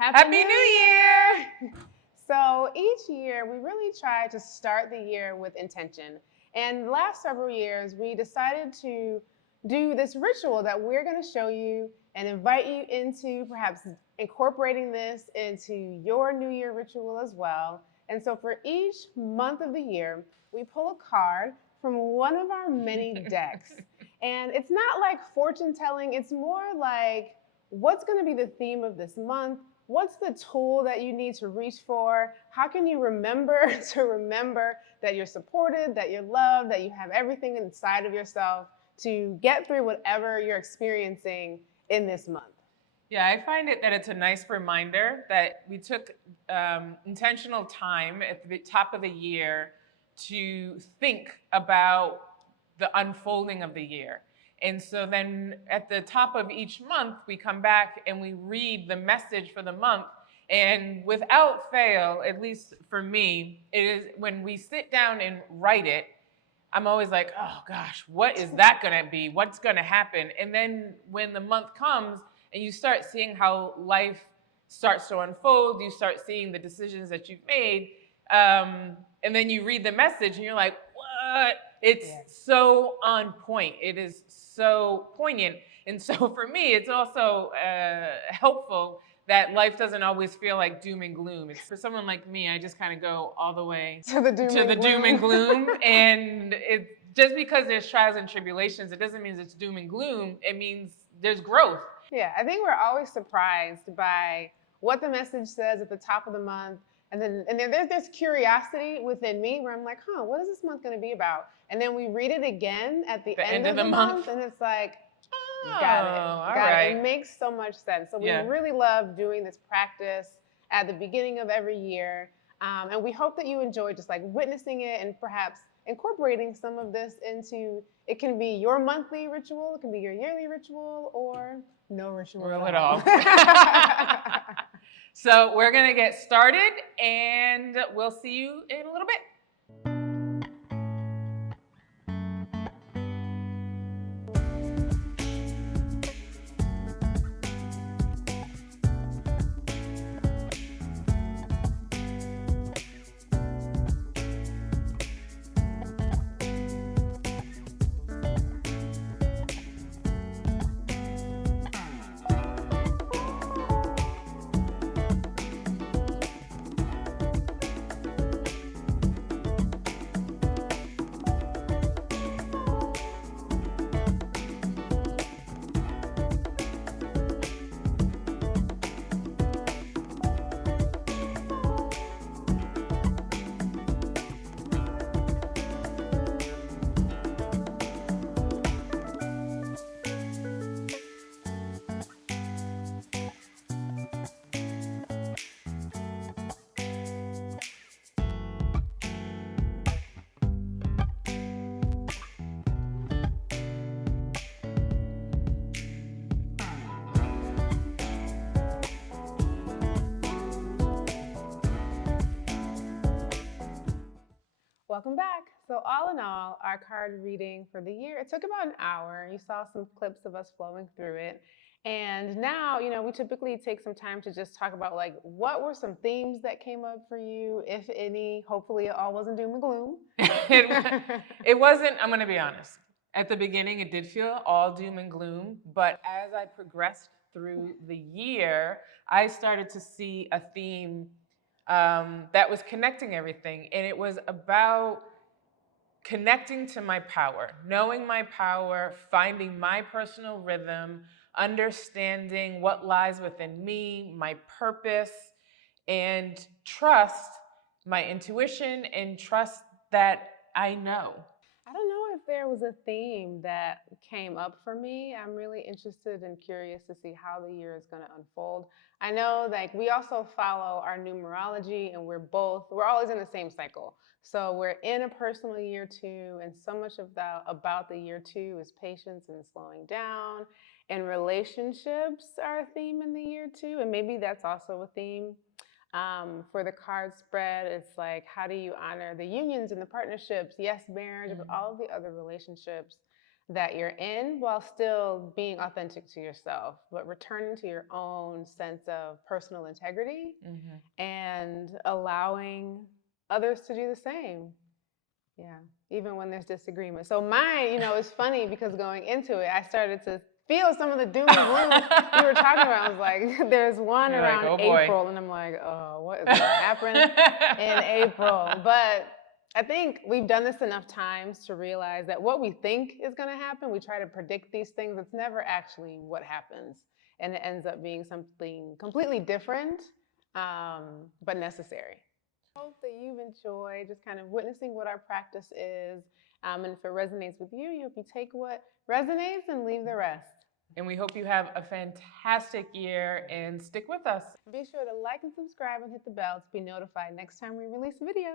Happy New Year! So each year, we really try to start the year with intention. And the last several years, we decided to do this ritual that we're going to show you and invite you into perhaps incorporating this into your New Year ritual as well. And so for each month of the year, we pull a card from one of our many decks. And it's not like fortune telling, it's more like what's going to be the theme of this month? What's the tool that you need to reach for? How can you remember to remember that you're supported, that you're loved, that you have everything inside of yourself to get through whatever you're experiencing in this month? Yeah, I find that it's a nice reminder that we took intentional time at the top of the year to think about the unfolding of the year. And so then at the top of each month, we come back and we read the message for the month. And without fail, at least for me, it is when we sit down and write it, I'm always like, oh gosh, what is that gonna be? What's gonna happen? And then when the month comes and you start seeing how life starts to unfold, you start seeing the decisions that you've made, and then you read the message and you're like, what? It's so on point. It is so poignant. And so for me, it's also helpful that life doesn't always feel like doom and gloom. It's for someone like me, I just kind of go all the way to the doom and gloom. And it just because there's trials and tribulations, it doesn't mean it's doom and gloom. It means there's growth. Yeah, I think we're always surprised by what the message says at the top of the month. And then there's this curiosity within me where I'm like, what is this month going to be about? And then we read it again at the end of the month, and it's like, got it. It makes so much sense. So we really love doing this practice at the beginning of every year. And we hope that you enjoy just like witnessing it and perhaps incorporating some of this into, it can be your monthly ritual, it can be your yearly ritual, or no ritual at all. So we're going to get started and we'll see you in a little bit. Welcome back. So all in all, our card reading for the year, it took about an hour. You saw some clips of us flowing through it. And now, we typically take some time to just talk about like, what were some themes that came up for you, if any? Hopefully it all wasn't doom and gloom. It wasn't, I'm going to be honest. At the beginning, it did feel all doom and gloom. But as I progressed through the year, I started to see a theme that was connecting everything. And it was about connecting to my power, knowing my power, finding my personal rhythm, understanding what lies within me, my purpose, and trust my intuition and trust that I know. I don't know if there was a theme that came up for me. I'm really interested and curious to see how the year is going to unfold. I know like we also follow our numerology and we're always in the same cycle. So we're in a personal year two, and so much of that about the year two is patience and slowing down. And relationships are a theme in the year two, and maybe that's also a theme. For the card spread, it's like, how do you honor the unions and the partnerships? Yes, marriage, but all of the other relationships that you're in while still being authentic to yourself, but returning to your own sense of personal integrity and allowing others to do the same. Yeah, even when there's disagreement. So mine, it's funny because going into it, I started to feel some of the doom and gloom you were talking about. I was like, there's one You're around like, oh boy. April, and I'm like, oh, what is going to happen in April? But I think we've done this enough times to realize that what we think is going to happen, we try to predict these things. It's never actually what happens. And it ends up being something completely different, but necessary. I hope that you've enjoyed just kind of witnessing what our practice is. And if it resonates with you, you hope you take what resonates and leave the rest. And we hope you have a fantastic year and stick with us. Be sure to like and subscribe and hit the bell to be notified next time we release a video.